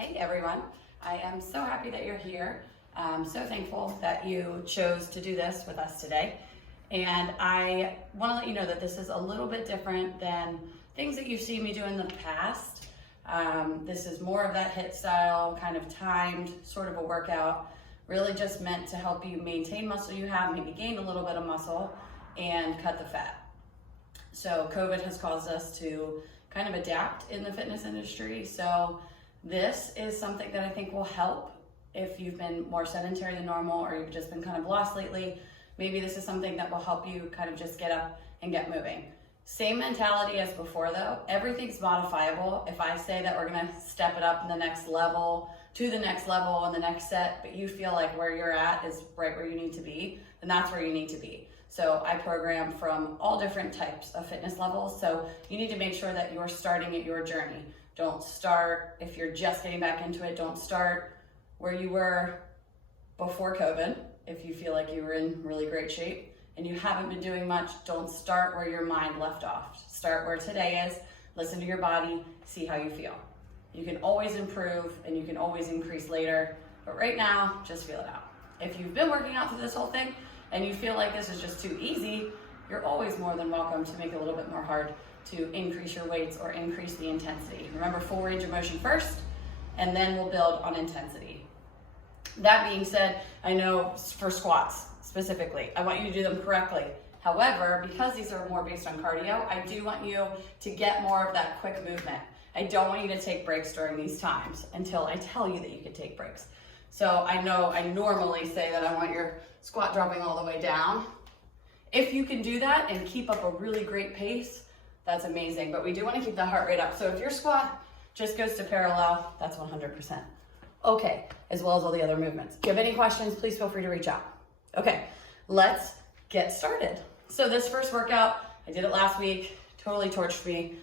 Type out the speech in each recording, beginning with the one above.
Hey everyone, I am so happy that you're here. I'm so thankful that you chose to do this with us today. And I want to let you know that this is a little bit different than things that you've seen me do in the past. This is more of that HIIT style, kind of timed sort of a workout, really just meant to help you maintain muscle you have, maybe gain a little bit of muscle and cut the fat. So COVID has caused us to kind of adapt in the fitness industry. So this is something that I think will help if you've been more sedentary than normal or you've just been kind of lost lately. Maybe this is something that will help you kind of just get up and get moving. Same mentality as before though, everything's modifiable. If I say that we're gonna step it up in the next level, to the next level in the next set, but you feel like where you're at is right where you need to be, then that's where you need to be. So I program from all different types of fitness levels. So you need to make sure that you're starting at your journey. Don't start, if you're just getting back into it, don't start where you were before COVID. If you feel like you were in really great shape and you haven't been doing much, don't start where your mind left off. Start where today is, listen to your body, see how you feel. You can always improve and you can always increase later, but right now, just feel it out. If you've been working out through this whole thing and you feel like this is just too easy, you're always more than welcome to make it a little bit more hard to increase your weights or increase the intensity. Remember, full range of motion first, and then we'll build on intensity. That being said, I know for squats specifically, I want you to do them correctly. However, because these are more based on cardio, I do want you to get more of that quick movement. I don't want you to take breaks during these times until I tell you that you can take breaks. So I know I normally say that I want your squat dropping all the way down. If you can do that and keep up a really great pace, that's amazing, but we do want to keep the heart rate up. So if your squat just goes to parallel, that's 100%. Okay, as well as all the other movements. If you have any questions, please feel free to reach out. Okay, let's get started. So this first workout, I did it last week, totally torched me.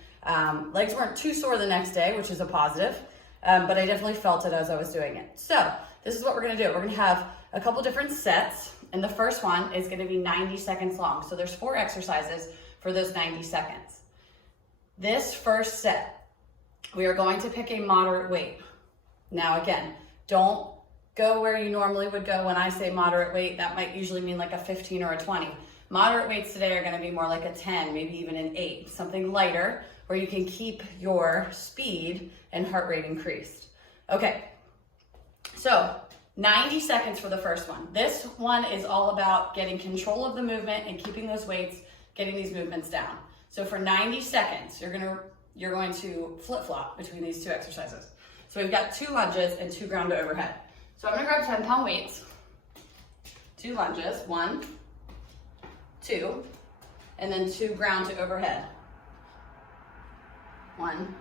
Legs weren't too sore the next day, which is a positive, but I definitely felt it as I was doing it. So this is what we're gonna do. We're gonna have a couple different sets, and the first one is gonna be 90 seconds long. So there's 4 exercises for those 90 seconds. This first set, we are going to pick a moderate weight. Now again, don't go where you normally would go when I say moderate weight. That might usually mean like a 15 or a 20. Moderate weights today are gonna be more like a 10, maybe even an 8, something lighter where you can keep your speed and heart rate increased. Okay, so 90 seconds for the first one. This one is all about getting control of the movement and keeping those weights, getting these movements down. So for 90 seconds, you're going to flip-flop between these 2 exercises. So we've got 2 lunges and 2 ground to overhead. So I'm gonna grab 10-pound weights, 2 lunges, 1, 2, and then 2 ground to overhead. 1,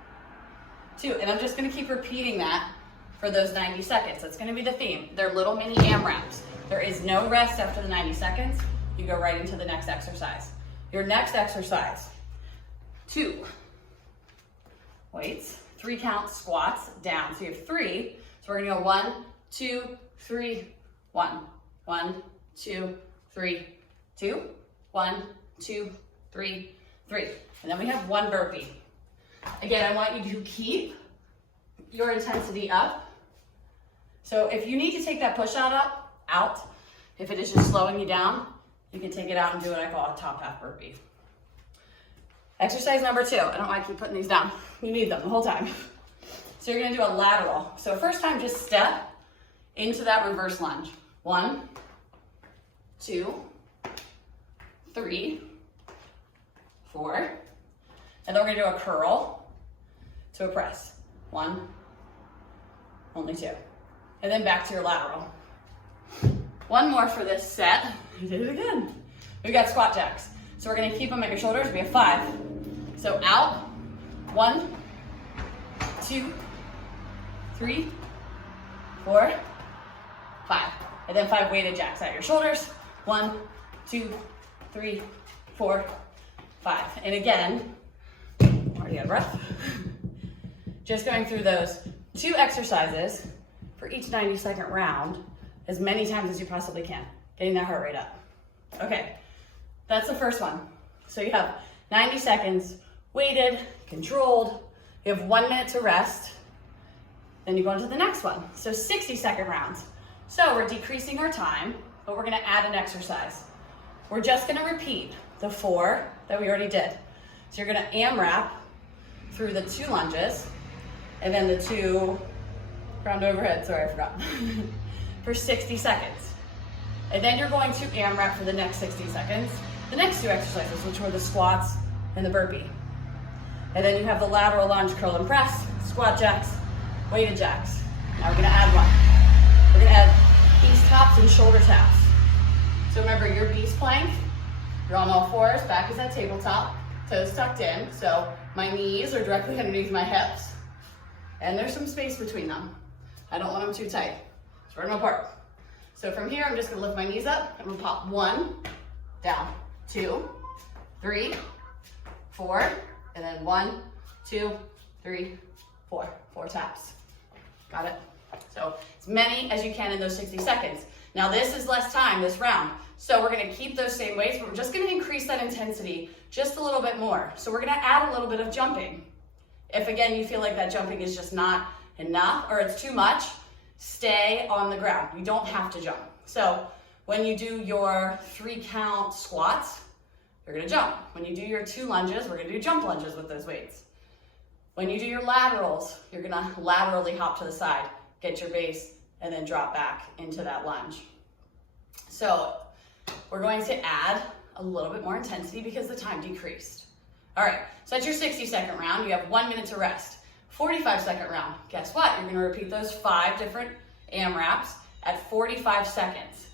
2, and I'm just gonna keep repeating that for those 90 seconds. That's gonna be the theme. They're little mini AMRAPs. There is no rest after the 90 seconds. You go right into the next exercise. Your next exercise, 2 weights, 3 count squats down. So you have 3. So we're gonna go 1, 2, 3, 1. 1, 2, 3, 2. 1, 2, 3, 3. And then we have 1 burpee. Again, I want you to keep your intensity up. So if you need to take that push out, if it is just slowing you down, you can take it out and do what I call a top half burpee. Exercise number 2. I don't know why I keep putting these down. You need them the whole time. So you're gonna do a lateral. So first time, just step into that reverse lunge. 1, 2, 3, 4. And then we're gonna do a curl to a press. 1, only 2. And then back to your lateral. 1 more for this set. You did it again. We've got squat jacks. So we're gonna keep them at your shoulders. We have 5. So out, 1, 2, 3, 4, 5. And then 5 weighted jacks at your shoulders. 1, 2, 3, 4, 5. And again, already out of breath. Just going through those 2 exercises for each 90-second round as many times as you possibly can, getting that heart rate up. Okay, that's the first one. So you have 90 seconds, weighted, controlled. You have 1 minute to rest. Then you go into the next one. So 60-second rounds. So we're decreasing our time, but we're gonna add an exercise. We're just gonna repeat the 4 that we already did. So you're gonna AMRAP through the 2 lunges, and then the 2 round overhead, sorry, I forgot, for 60 seconds. And then you're going to AMRAP for the next 60 seconds, the next 2 exercises, which were the squats and the burpee. And then you have the lateral lunge, curl and press, squat jacks, weighted jacks. Now we're gonna add one. We're gonna add beast taps and shoulder taps. So remember your beast plank, you're on all 4s, back is at tabletop, toes tucked in. So my knees are directly underneath my hips, and there's some space between them. I don't want them too tight. Spread them apart. So from here, I'm just gonna lift my knees up. I'm gonna pop 1, down, 2, 3, 4, and then 1, 2, 3, 4. 4 taps. Got it? So as many as you can in those 60 seconds. Now this is less time, this round. So we're gonna keep those same weights, but we're just gonna increase that intensity just a little bit more. So we're gonna add a little bit of jumping. If again, you feel like that jumping is just not enough or it's too much, stay on the ground. You don't have to jump. So when you do your 3 count squats, you're gonna jump. When you do your 2 lunges, we're gonna do jump lunges with those weights. When you do your laterals, you're gonna laterally hop to the side, get your base, and then drop back into that lunge. So we're going to add a little bit more intensity because the time decreased. All right, so that's your 60-second round. You have 1 minute to rest. 45-second round, guess what? You're gonna repeat those 5 different AMRAPs at 45 seconds.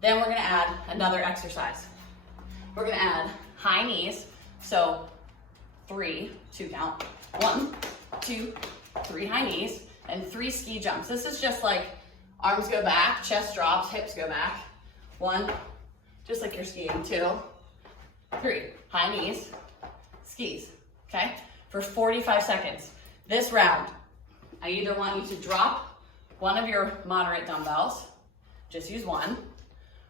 Then we're gonna add another exercise. We're gonna add high knees. So 3, 2 count, 1, 2, 3 high knees, and 3 ski jumps. This is just like arms go back, chest drops, hips go back. 1, just like you're skiing. 2, 3, high knees, skis, okay? For 45 seconds. This round, I either want you to drop one of your moderate dumbbells, just use 1,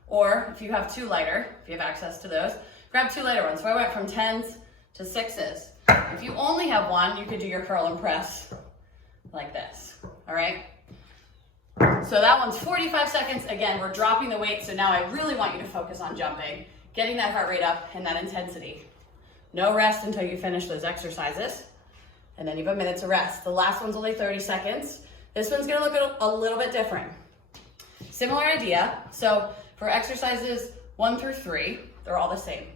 or if you have 2 lighter, if you have access to those, grab 2 lighter ones. So I went from 10s to 6s. If you only have 1, you could do your curl and press like this, all right? So that one's 45 seconds. Again, we're dropping the weight, so now I really want you to focus on jumping, getting that heart rate up and that intensity. No rest until you finish those exercises, and then you have a minute to rest. The last one's only 30 seconds. This one's gonna look a little bit different. Similar idea, so for exercises 1 through 3, they're all the same.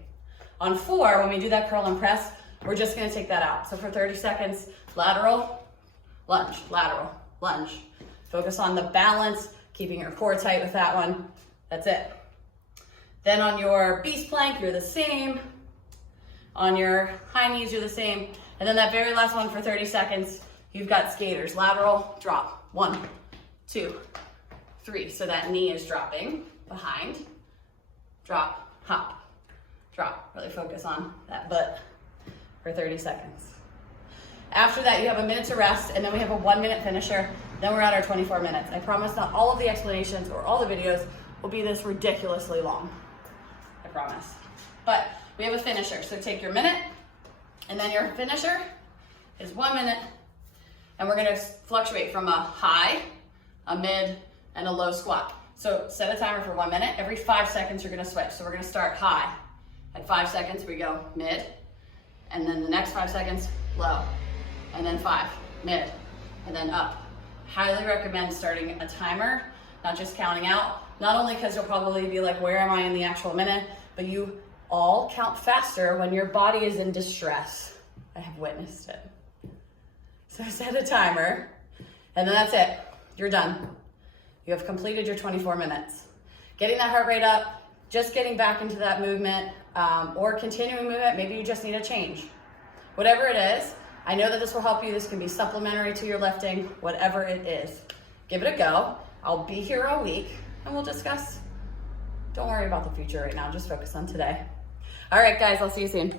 On 4, when we do that curl and press, we're just gonna take that out. So for 30 seconds, lateral, lunge, lateral, lunge. Focus on the balance, keeping your core tight with that one. That's it. Then on your beast plank, you're the same. On your high knees, you're the same. And then that very last one for 30 seconds, you've got skaters. Lateral, drop. 1, 2, 3. So that knee is dropping behind. Drop, hop, drop. Really focus on that butt for 30 seconds. After that, you have a minute to rest, and then we have a 1-minute finisher. Then we're at our 24 minutes. I promise not all of the explanations or all the videos will be this ridiculously long. I promise. But we have a finisher. So take your minute, and then your finisher is 1 minute, and we're gonna fluctuate from a high, a mid, and a low squat. So set a timer for 1 minute. Every 5 seconds, you're gonna switch. So we're gonna start high. At 5 seconds, we go mid, and then the next 5 seconds, low, and then 5, mid, and then up. Highly recommend starting a timer, not just counting out, not only because you'll probably be like, where am I in the actual minute, but you all count faster when your body is in distress. I have witnessed it. So set a timer, and then that's it. You're done. You have completed your 24 minutes. Getting that heart rate up, just getting back into that movement, or continuing movement, maybe you just need a change. Whatever it is, I know that this will help you. This can be supplementary to your lifting, whatever it is. Give it a go. I'll be here all week, and we'll discuss. Don't worry about the future right now. Just focus on today. All right, guys, I'll see you soon.